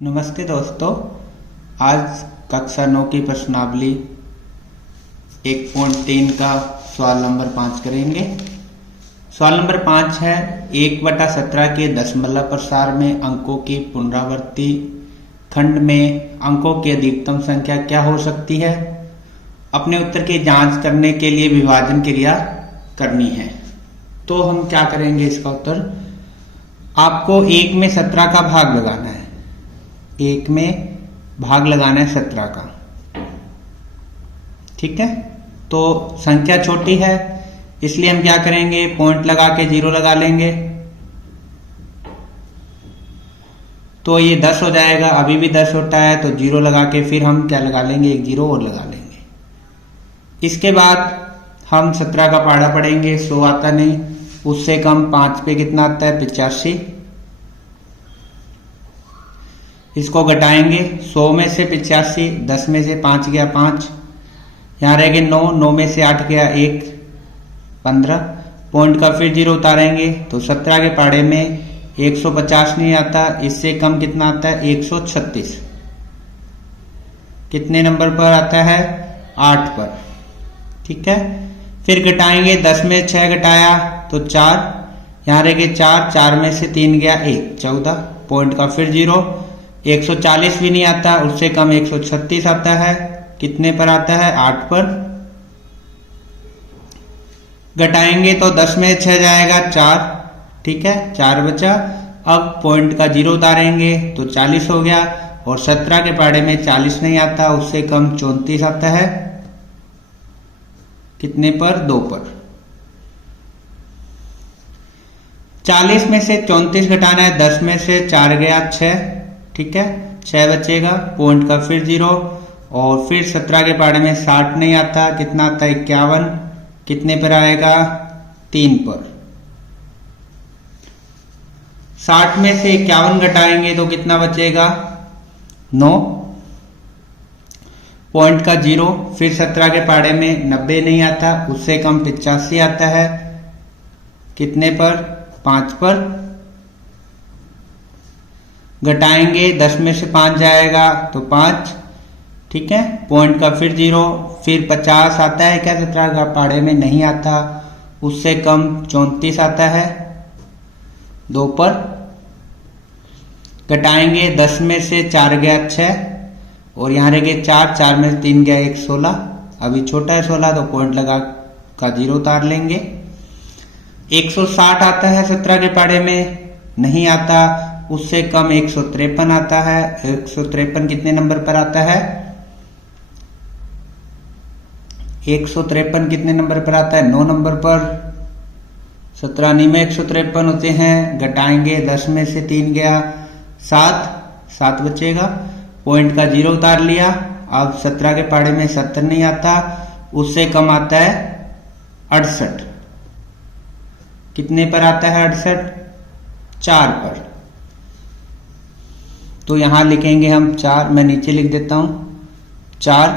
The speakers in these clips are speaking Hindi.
नमस्ते दोस्तों। आज कक्षा 9 की प्रश्नावली 1.3 का सवाल नंबर 5 करेंगे। सवाल नंबर 5 है 1/17 के दशमलव प्रसार में अंकों की पुनरावृत्ति खंड में अंकों की अधिकतम संख्या क्या हो सकती है। अपने उत्तर की जांच करने के लिए विभाजन क्रिया करनी है। तो हम क्या करेंगे, इसका उत्तर आपको 1 में 17 का भाग लगाना है। 1 में भाग लगाना है 17 का, ठीक है। तो संख्या छोटी है, इसलिए हम क्या करेंगे, पॉइंट लगा के 0 लगा लेंगे। तो ये 10 हो जाएगा। अभी भी 10 होता है तो 0 लगा के फिर हम क्या लगा लेंगे, एक 0 और लगा लेंगे। इसके बाद हम 17 का पहाड़ा पढ़ेंगे। 100 आता नहीं, उससे कम 5 पे कितना आता है, 85। इसको घटाएंगे। 100 में से 85, 10 में से 5 गया 5, यहाँ रह गए 9, 9 में से 8 गया 1, 15। पॉइंट का फिर 0 उतारेंगे तो 17 के पहाड़े में 150 नहीं आता, इससे कम कितना आता है, 136। कितने नंबर पर आता है, 8 पर, ठीक है। फिर घटाएंगे। 10 में 6 घटाया तो 4, यहाँ रह गए 4, 4 में से 3 गया 1, 14। पॉइंट का फिर 0, 140 भी नहीं आता, उससे कम 136 आता है। कितने पर आता है, 8 पर। घटाएंगे तो 10 में 6 जाएगा 4, ठीक है, 4 बचा। अब पॉइंट का 0 उतारेंगे तो 40 हो गया, और 17 के पहाड़े में 40 नहीं आता, उससे कम 34 आता है। कितने पर, 2 पर। 40 में से 34 घटाना है। 10 में से 4 गया 6, ठीक है, 6 बचेगा। पॉइंट का फिर 0, और फिर 17 के पहाड़े में 60 नहीं आता, कितना आता है, 51। कितने पर आएगा, 3 पर। 60 में से 51 घटाएंगे तो कितना बचेगा, 9। पॉइंट का 0, फिर 17 के पहाड़े में 90 नहीं आता, उससे कम 85 आता है। कितने पर, 5 पर। घटाएंगे। 10 में से 5 जाएगा तो 5, ठीक है। पॉइंट का फिर 0, फिर 50 आता है क्या, 17 का पहाड़े में नहीं आता, उससे कम 34 आता है, 2 पर। घटाएंगे। 10 में से 4 गया 6, और यहाँ रह गए 4, 4 में से 3 गया 1, 16। अभी छोटा है 16, तो पॉइंट लगा का 0 उतार लेंगे। 160 आता है 17 के पहाड़े में, नहीं आता, उससे कम 153 आता है। 153 कितने नंबर पर आता है, 153 कितने नंबर पर आता है, 9 नंबर पर। 17 नहीं में 153 होते हैं। घटाएंगे। 10 में से 3 गया 7, 7 बचेगा। पॉइंट का 0 उतार लिया। अब 17 के पहाड़े में 70 नहीं आता, उससे कम आता है 68। कितने पर आता है, 68, 4 पर। तो यहां लिखेंगे हम 4, मैं नीचे लिख देता हूं 4,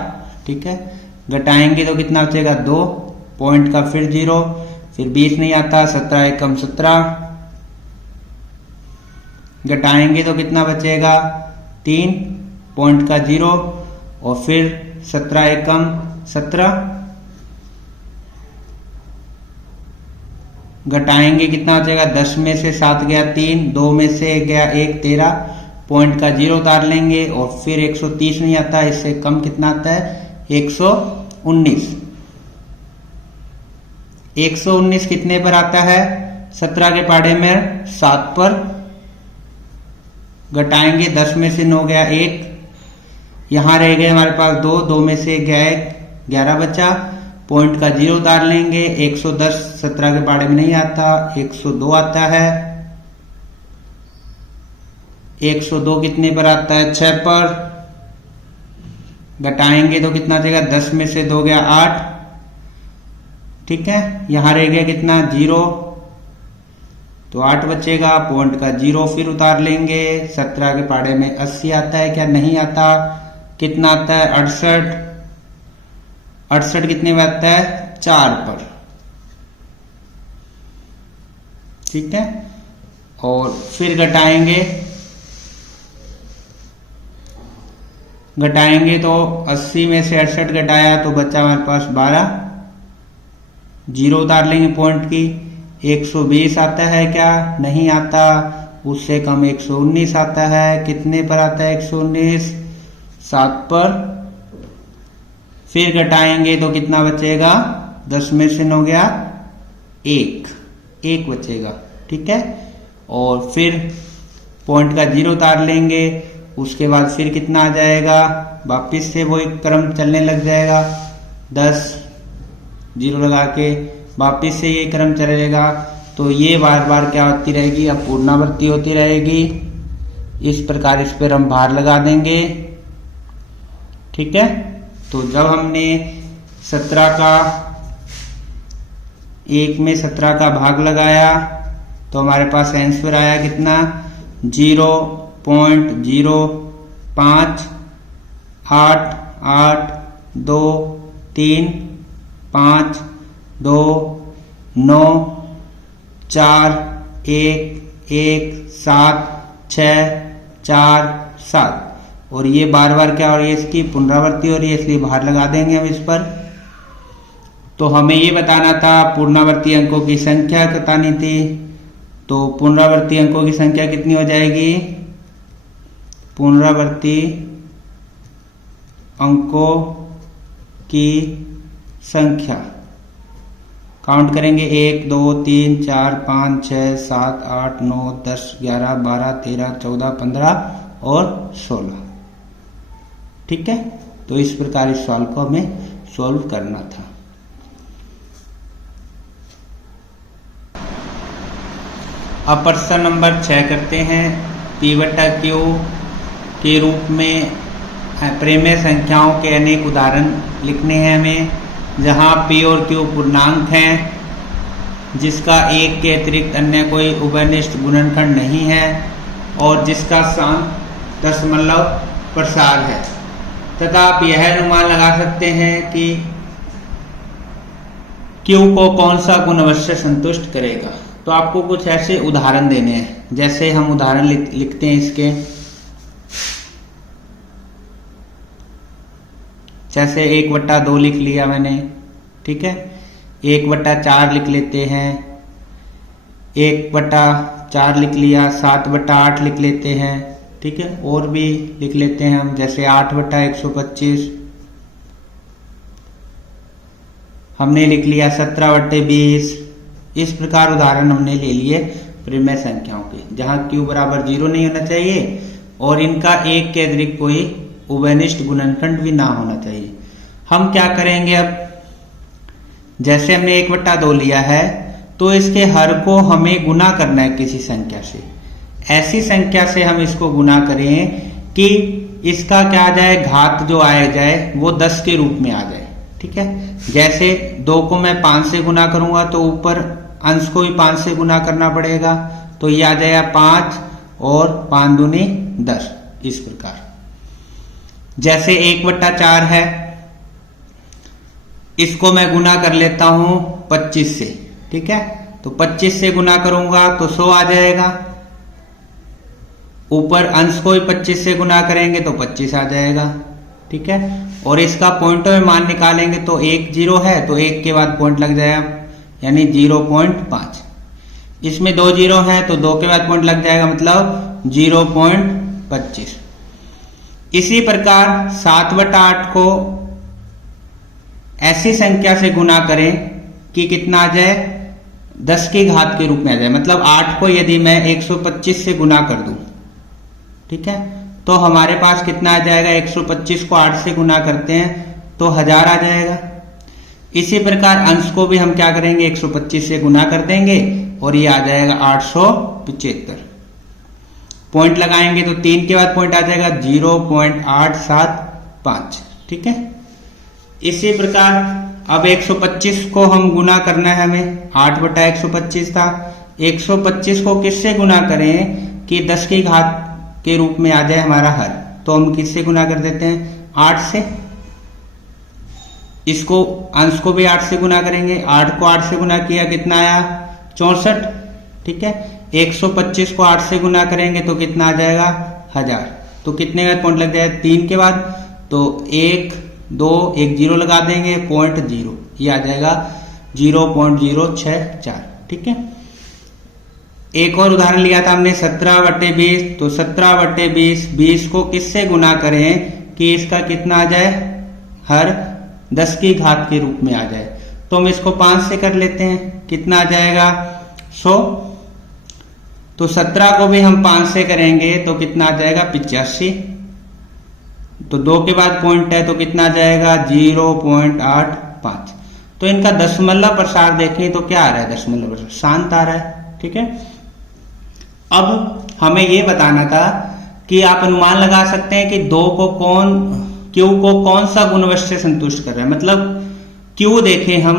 ठीक है। घटाएंगे तो कितना बचेगा, 2। पॉइंट का फिर 0, फिर 20 नहीं आता, 17 एकम 17। घटाएंगे तो कितना बचेगा, 3। पॉइंट का 0, और फिर 17 एकम 17। घटाएंगे कितना बचेगा, 10 में से 7 गया 3, 2 में से गया 1, 13। पॉइंट का 0 उतार लेंगे, और फिर 130 नहीं आता, इससे कम कितना आता है, 119। 119 कितने पर आता है, 17 के पहाड़े में 7 पर। घटाएंगे। 10 में से 9 गया 1, यहां रह गए हमारे पास 2, 2 में से गया 1, 11 बचा। पॉइंट का 0 उतार लेंगे। 110 17 के पहाड़े में नहीं आता, 102 आता है। 102 कितने पर आता है, 6 पर। घटाएंगे तो कितना देगा, 10 में से 2 गया 8, ठीक है। यहां रह गया कितना, 0, तो 8 बचेगा। पॉइंट का 0 फिर उतार लेंगे। 17 के पहाड़े में 80 आता है क्या, नहीं आता। कितना आता है, 68। 68 कितने में आता है, 4 पर, ठीक है। और फिर घटाएंगे। घटाएंगे तो 80 में से 68 घटाया तो बचा हमारे पास 12, जीरो उतार लेंगे पॉइंट की। 120 आता है क्या? नहीं आता, उससे कम 119 आता है। कितने पर आता है 119? 7 पर। फिर घटाएंगे तो कितना बचेगा? 10 में से 9 गया 1 बचेगा, ठीक है। और फिर पॉइंट का जीरो उतार लेंगे, उसके बाद फिर कितना आ जाएगा? वापिस से वो एक क्रम चलने लग जाएगा, 10 जीरो लगा के वापिस से ये क्रम चलेगा। तो ये बार बार क्या होती रहेगी? अब पुनरावृत्ति होती रहेगी। इस प्रकार इस पर हम भार लगा देंगे, ठीक है। तो जब हमने 17 का 1 में 17 का भाग लगाया तो हमारे पास आंसर आया कितना? 0.0882394117 और ये बार बार क्या हो रही है? इसकी पुनरावृत्ति हो रही है, इसलिए भार लगा देंगे हम इस पर। तो हमें ये बताना था पुनरावृत्ति अंकों की संख्या बतानी थी। तो पुनरावृत्ति अंकों की संख्या कितनी हो जाएगी? पुनरावृत्ति अंकों की संख्या काउंट करेंगे 1 2 3 4 5 6 7 8 9 10 11 12 13 14 15 और 16, ठीक है। तो इस प्रकार इस सवाल को हमें सॉल्व करना था। अब प्रश्न नंबर 6 करते हैं। P/Q के रूप में प्रेमेय संख्याओं के अनेक उदाहरण लिखने हैं हमें, जहां P और Q पूर्णांक हैं, जिसका 1 के अतिरिक्त अन्य कोई उभयनिष्ठ गुणनखंड नहीं है और जिसका शांत दशमलव प्रसार है, तथा आप यह अनुमान लगा सकते हैं कि Q को कौन सा गुण अवश्य संतुष्ट करेगा। तो आपको कुछ ऐसे उदाहरण देने हैं, जैसे हम उदाहरण लिखते हैं इसके। जैसे 1/2 लिख लिया मैंने, ठीक है। 1/4 लिख लेते हैं, 1/4 लिख लिया, 7/8 लिख लेते हैं, ठीक है। और भी लिख लेते हैं हम, जैसे 8/125 हमने लिख लिया, 17/20। इस प्रकार उदाहरण हमने ले लिए प्रेमेय संख्याओं के, जहां Q बराबर 0 नहीं होना चाहिए और इनका 1 के अतिरिक्त कोई उभयनिष्ठ गुणनखंड भी ना होना चाहिए। हम क्या करेंगे अब? जैसे हमने 1/2 लिया है तो इसके हर को हमें गुना करना है किसी संख्या से। ऐसी संख्या से हम इसको गुना करें कि इसका क्या आ जाए? घात जो आया जाए वो 10 के रूप में आ जाए, ठीक है। जैसे 2 को मैं 5 से गुना करूंगा तो ऊपर अंश को भी 5 से गुना करना पड़ेगा, तो ये आ जाएगा 5 और 5 दूनी 10। इस प्रकार जैसे 1/4 है, इसको मैं गुना कर लेता हूं 25 से, ठीक है। तो 25 से गुना करूंगा तो 100 आ जाएगा, ऊपर अंश को भी 25 से गुना करेंगे तो 25 आ जाएगा, ठीक है। और इसका पॉइंटों में मान निकालेंगे तो 1 0 है तो 1 के बाद पॉइंट लग जाएगा, यानी 0.5। इसमें 2 0 है तो 2 के बाद पॉइंट लग जाएगा, मतलब 0.25। इसी प्रकार 7/8 को ऐसी संख्या से गुना करें कि कितना आ जाए? 10 की घात के रूप में आ जाए। मतलब 8 को यदि मैं 125 से गुना कर दूं, ठीक है, तो हमारे पास कितना आ जाएगा? 125 को 8 से गुना करते हैं तो 1000 आ जाएगा। इसी प्रकार अंश को भी हम क्या करेंगे? 125 से गुना कर देंगे और ये आ जाएगा 875। पॉइंट लगाएंगे तो 3 के बाद पॉइंट आ जाएगा 0.875, ठीक है। इसी प्रकार अब 125 को हम गुना करना है हमें, 8/125 था। 125 को किससे गुना करें कि 10 की घात के रूप में आ जाए हमारा हर? तो हम किससे गुना कर देते हैं? 8 से। इसको अंश को भी 8 से गुना करेंगे, 8 को 8 से गुना किया, कितना आया? 64, ठीक है। 125 को 8 से गुना करेंगे तो कितना आ जाएगा? 1000। तो कितने का पॉइंट लग जाएगा 3 के बाद, तो 1 2 1 0 लगा देंगे, 0.0 ये आ जाएगा 0.064। ठीक है। एक और उदाहरण लिया था हमने 17/20, तो 17/20 20 को किससे गुना करें कि इसका कितना आ जाए, हर 10 की घात के रूप में आ जाए। तो हम इसको 5 से कर लेते हैं, कितना आ जाएगा 100। तो 17 को भी हम 5 से करेंगे तो कितना आ जाएगा 85। तो 2 के बाद पॉइंट है तो कितना आ जाएगा 0.85। तो इनका दशमलव प्रसार देखें तो क्या आ रहा है, दशमलव प्रसार शांत आ रहा है। ठीक है। अब हमें यह बताना था कि आप अनुमान लगा सकते हैं कि Q को कौन सा गुणवत्त संतुष्ट कर रहा है। मतलब Q देखें, हम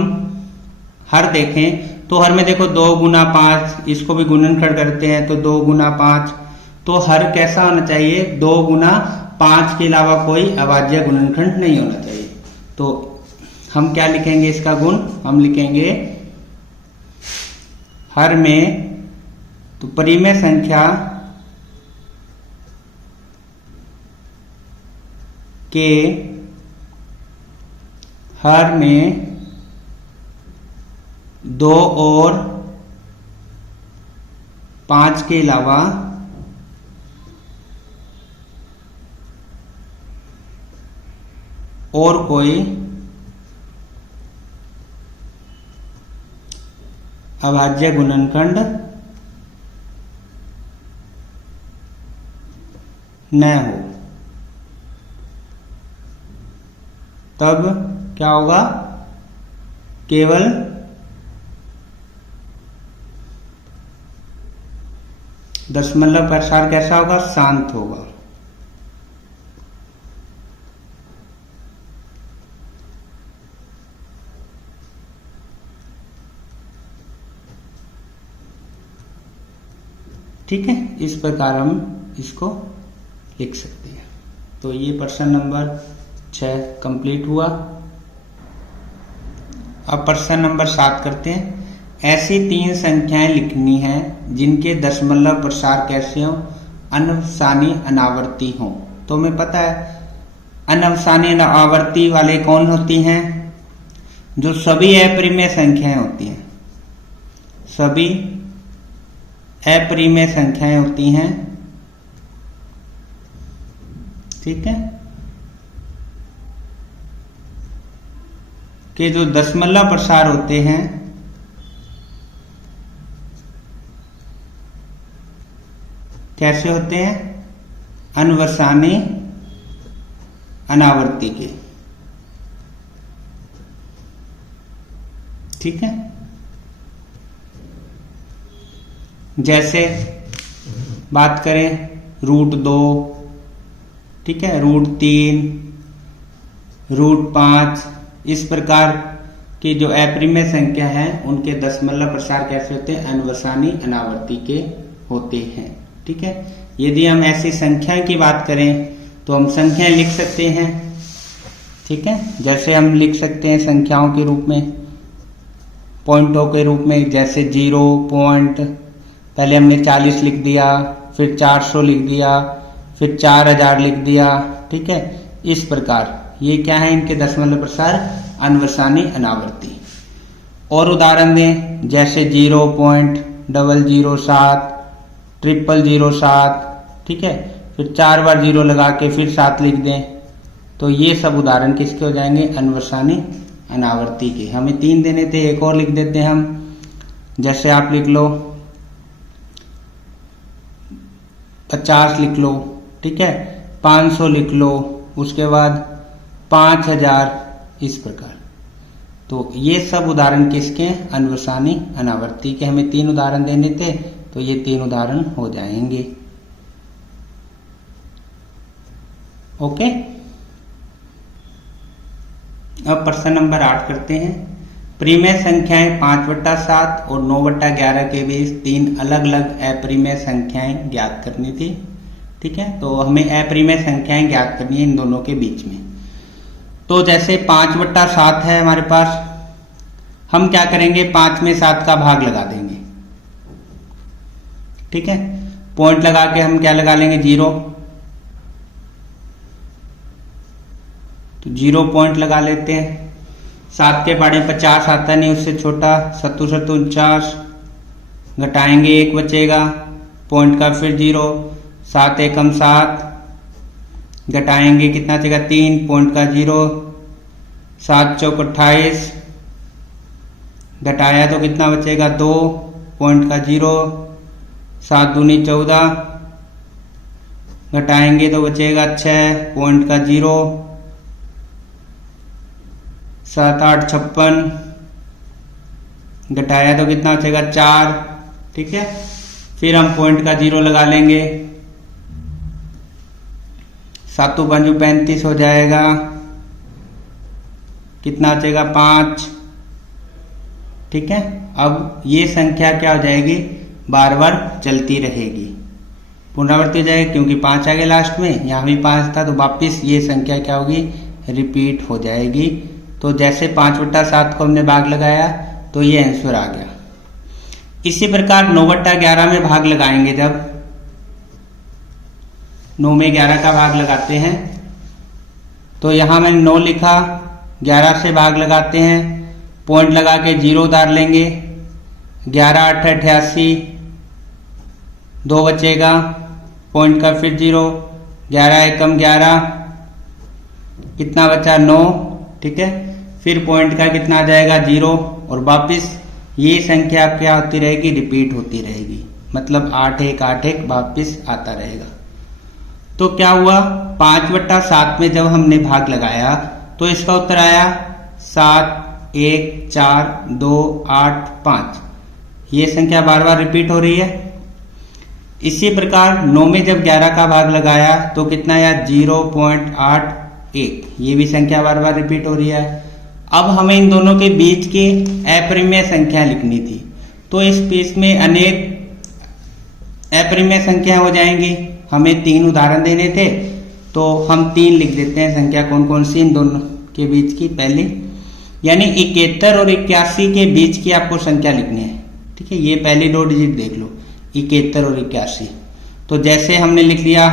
हर देखें तो हर में देखो 2 गुना 5, इसको भी गुणनखंड करते हैं तो 2 गुना 5, तो हर कैसा होना चाहिए 2 गुना 5 के अलावा कोई अभाज्य गुणनखंड नहीं होना चाहिए। तो हम क्या लिखेंगे इसका गुण, हम लिखेंगे हर में, तो परिमेय संख्या के हर में 2 और 5 के अलावा और कोई अभाज्य गुणनखंड न हो। तब क्या होगा, केवल दशमलव प्रसार कैसा होगा, शांत होगा। ठीक है। इस प्रकार हम इसको लिख सकते हैं। तो ये प्रश्न नंबर 6 कंप्लीट हुआ। अब प्रश्न नंबर 7 करते हैं। ऐसी 3 संख्याएं लिखनी हैं जिनके दशमलव प्रसार कैसे हो, अनवसानी अनावर्ती हो। तो हमें पता है अनवसानी अनावर्ती वाले कौन होती हैं, जो सभी अपरिमेय संख्याएं होती हैं, सभी अपरिमेय संख्याएं होती हैं। ठीक है। कि जो दशमलव प्रसार होते हैं कैसे होते हैं, अनवसानी अनावर्ती के। ठीक है। जैसे बात करें √2, ठीक है, √3, √5, इस प्रकार की जो अपरिमेय संख्या है उनके दशमलव प्रसार कैसे होते हैं, अनवसानी अनावर्ती के होते हैं। ठीक है। यदि हम ऐसी संख्या की बात करें तो हम संख्याएं लिख सकते हैं। ठीक है। जैसे हम लिख सकते हैं संख्याओं के रूप में, पॉइंटों के रूप में, जैसे 0 पॉइंट, पहले हमने 40 लिख दिया, फिर 400 लिख दिया, फिर 4000 लिख दिया। ठीक है। इस प्रकार ये क्या है, इनके दशमलव प्रसार अनवसानी अनावर्ती। और उदाहरण दें, जैसे 0.007, 0007, ठीक है, फिर 4 बार 0 लगा के फिर 7 लिख दें, तो ये सब उदाहरण किसके हो जाएंगे, अनवसानी अनावर्ती के। हमें 3 देने थे, एक और लिख देते हैं हम। जैसे आप लिख लो 50 लिख लो, ठीक है, 500 लिख लो, उसके बाद 5000, इस प्रकार। तो ये सब उदाहरण किसके, अनवसानी अनावर्ती के। हमें 3 उदाहरण देने थे तो ये 3 उदाहरण हो जाएंगे। ओके। अब प्रश्न नंबर 8 करते हैं। परिमेय संख्याएं 5/7 और 9/11 के बीच 3 अलग अलग अपरिमेय संख्याएं ज्ञात करनी थी। ठीक है। तो हमें अपरिमेय संख्याएं ज्ञात करनी है इन दोनों के बीच में। तो जैसे 5/7 है हमारे पास, हम क्या करेंगे, 5 में 7 का भाग लगा देंगे। ठीक है। पॉइंट लगा के हम क्या लगा लेंगे, 0। तो 0 पॉइंट लगा लेते हैं। 7 के पहाड़े 50 आता नहीं, उससे छोटा 7 7 49, घटाएंगे 1 बचेगा, पॉइंट का फिर 0, 7 एकम 7, घटाएंगे कितना बचेगा 3, पॉइंट का 0, 7 चौक 28, घटाया तो कितना बचेगा 2, पॉइंट का 0, 7 दूनी 14, घटाएंगे तो बचेगा 6, पॉइंट का 0, 7 8 56, घटाया तो कितना बचेगा 4। ठीक है, फिर हम पॉइंट का 0 लगा लेंगे, 7 5 35 हो जाएगा, कितना बचेगा 5। ठीक है, अब ये संख्या क्या हो जाएगी, बार बार चलती रहेगी, पुनरावृत्ति हो जाएगी, क्योंकि 5 आ गया लास्ट में, यहाँ भी 5 था, तो वापिस ये संख्या क्या होगी, रिपीट हो जाएगी। तो जैसे 5/7 को हमने भाग लगाया तो ये आंसर आ गया। इसी प्रकार 9/11 में भाग लगाएंगे, जब 9 में 11 का भाग लगाते हैं, तो यहां मैंने 9 लिखा, 11 से भाग लगाते हैं, पॉइंट लगा के 0 उतार लेंगे, 11 8 88, 2 बचेगा, पॉइंट का फिर 0, 11 एकम 11, कितना बचा 9। ठीक है, फिर पॉइंट का कितना आ जाएगा 0, और वापिस ये संख्या क्या होती रहेगी, रिपीट होती रहेगी, मतलब 8 1 8 1 वापिस आता रहेगा। तो क्या हुआ, 5/7 में जब हमने भाग लगाया तो इसका उत्तर आया 7 1 4 2 8 5। ये संख्या बार बार रिपीट हो रही है। इसी प्रकार 9 में जब 11 का भाग लगाया तो कितना आया 0.81, ये भी संख्या बार बार रिपीट हो रही है। अब हमें इन दोनों के बीच की अपरिमेय संख्या लिखनी थी, तो इस पेज में अनेक अपरिमेय संख्या हो जाएंगी। हमें 3 उदाहरण देने थे, तो हम 3 लिख देते हैं। संख्या कौन कौन सी इन दोनों के बीच की, पहली यानी 71 और 81 के बीच की आपको संख्या लिखनी है। ठीक है, ये पहली 2 डिजिट देख लो, 71 और 81। तो जैसे हमने लिख लिया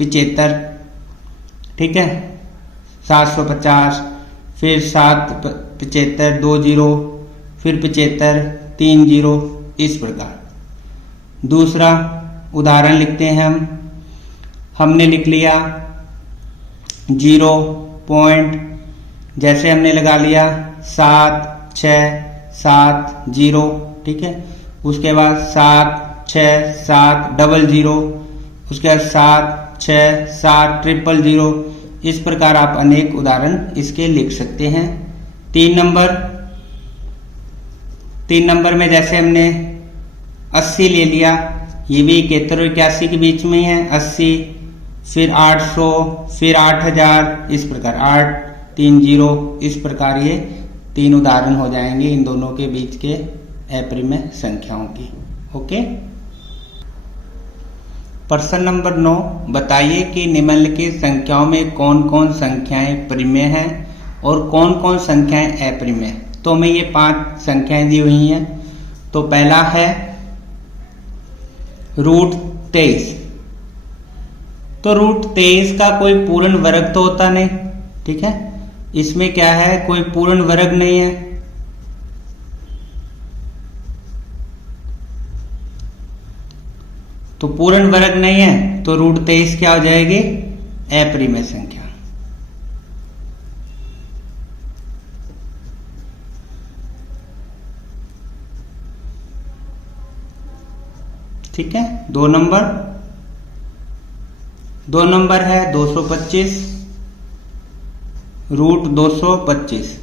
75, ठीक है, 750, फिर 7 75 2 0, फिर 75 3 0, इस प्रकार। दूसरा उदाहरण लिखते हैं हमने लिख लिया 0 पॉइंट, जैसे हमने लगा लिया 7 6 7 0। ठीक है, उसके बाद 7 6 7 00, उसके बाद 7 6 7 000। इस प्रकार आप अनेक उदाहरण इसके लिख सकते हैं। 3 नंबर में जैसे हमने 80 ले लिया, ये भी 71 और 81 के बीच में ही है। 80, फिर 800, फिर 8000, इस प्रकार 8 3 0, इस प्रकार ये 3 उदाहरण हो जाएंगे इन दोनों के बीच के अपरिमेय संख्याओं की। ओके, प्रश्न नंबर 9, बताइए कि निम्नलिखित संख्याओं में कौन कौन संख्याएं परिमेय हैं और कौन कौन संख्याएं अपरिमेय। तो हमें ये 5 संख्याएं दी हुई हैं। तो पहला है √23। तो √23 का कोई पूर्ण वर्ग तो होता नहीं। ठीक है, इसमें क्या है, कोई पूर्ण वर्ग नहीं है। तो पूर्ण वर्ग नहीं है, तो √23 क्या हो जाएगी, अपरिमेय संख्या। ठीक है, 2 नंबर है 225, √225।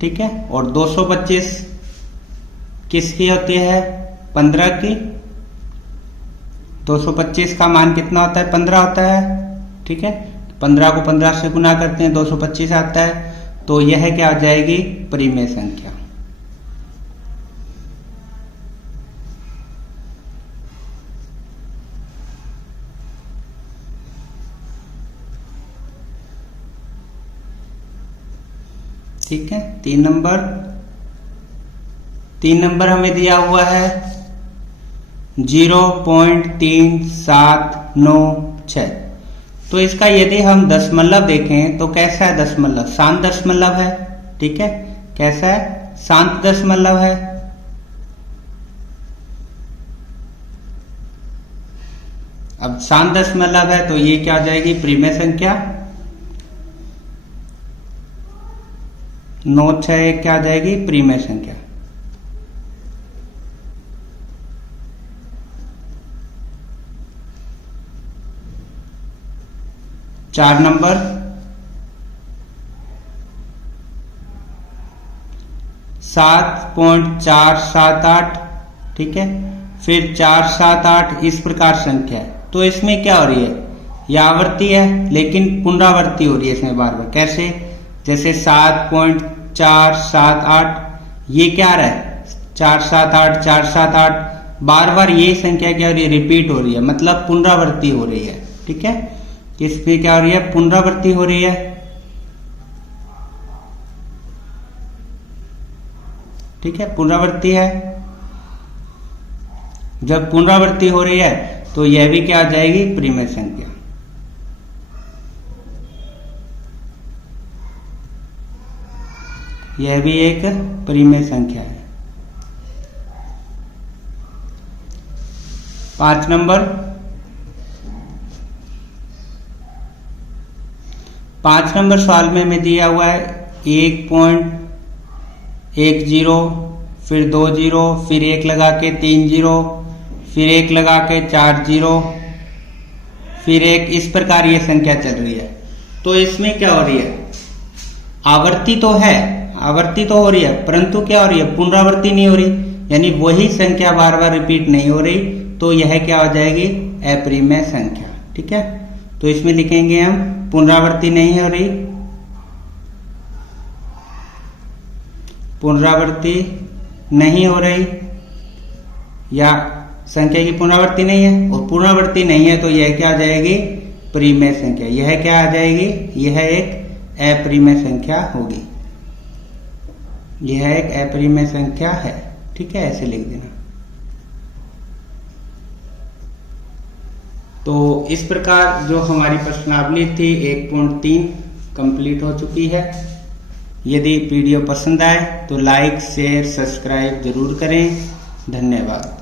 ठीक है, और 225 किसकी होती है, 15 की। 225 का मान कितना होता है, 15 होता है। ठीक है, 15 को 15 से गुना करते हैं, 225 आता है। तो यह क्या हो जाएगी, परिमेय संख्या। ठीक है, 3 नंबर हमें दिया हुआ है 0.3796। तो इसका यदि हम दशमलव देखें तो कैसा है दशमलव? शांत दशमलव है, ठीक है। कैसा है? शांत दशमलव है। अब शांत दशमलव है तो ये क्या आ जाएगी? प्रीमेय संख्या। 9 6 1 क्या आ जाएगी? प्रीमेय संख्या। चार नंबर 7.478, ठीक है। फिर 4 7 8 इस प्रकार संख्या है। तो इसमें क्या हो रही है? यह आवर्ती है लेकिन पुनरावृत्ति हो रही है इसमें बार बार। कैसे? जैसे 7.478 ये क्या आ रहा है? 4 7 8 4 7 8 बार बार ये संख्या क्या हो रही है? रिपीट हो रही है, मतलब पुनरावृत्ति हो रही है, ठीक है। इसमें क्या हो रही है? पुनरावृत्ति हो रही है, ठीक है। पुनरावृत्ति है। जब पुनरावृत्ति हो रही है तो यह भी क्या आ जाएगी? प्रीमेय संख्या। यह भी एक प्रीमेय संख्या है। 5 नंबर 5 नंबर सवाल में हमें दिया हुआ है 1.10, फिर 2 0, फिर 1 लगा के 3 0, फिर 1 लगा के 4 0, फिर 1, इस प्रकार ये संख्या चल रही है। तो इसमें क्या हो रही है? आवर्ती तो है, आवर्ती तो हो रही है, परंतु क्या हो रही है? पुनरावृत्ति नहीं हो रही, यानी वही संख्या बार बार रिपीट नहीं हो रही। तो यह क्या हो जाएगी? अप्रीमेय संख्या, ठीक है। तो इसमें लिखेंगे हम पुनरावृत्ति नहीं हो रही, पुनरावृत्ति नहीं हो रही, या संख्या की पुनरावृत्ति नहीं है, और पुनरावृत्ति नहीं है तो यह क्या आ जाएगी? प्रीमेय संख्या। यह क्या आ जाएगी? यह एक अप्रीमेय संख्या होगी। यह एक अप्रीमेय संख्या है, ठीक है। ऐसे लिख देना। तो इस प्रकार जो हमारी प्रश्नावली थी 1.3 कंप्लीट हो चुकी है। यदि वीडियो पसंद आए तो लाइक शेयर सब्सक्राइब जरूर करें। धन्यवाद।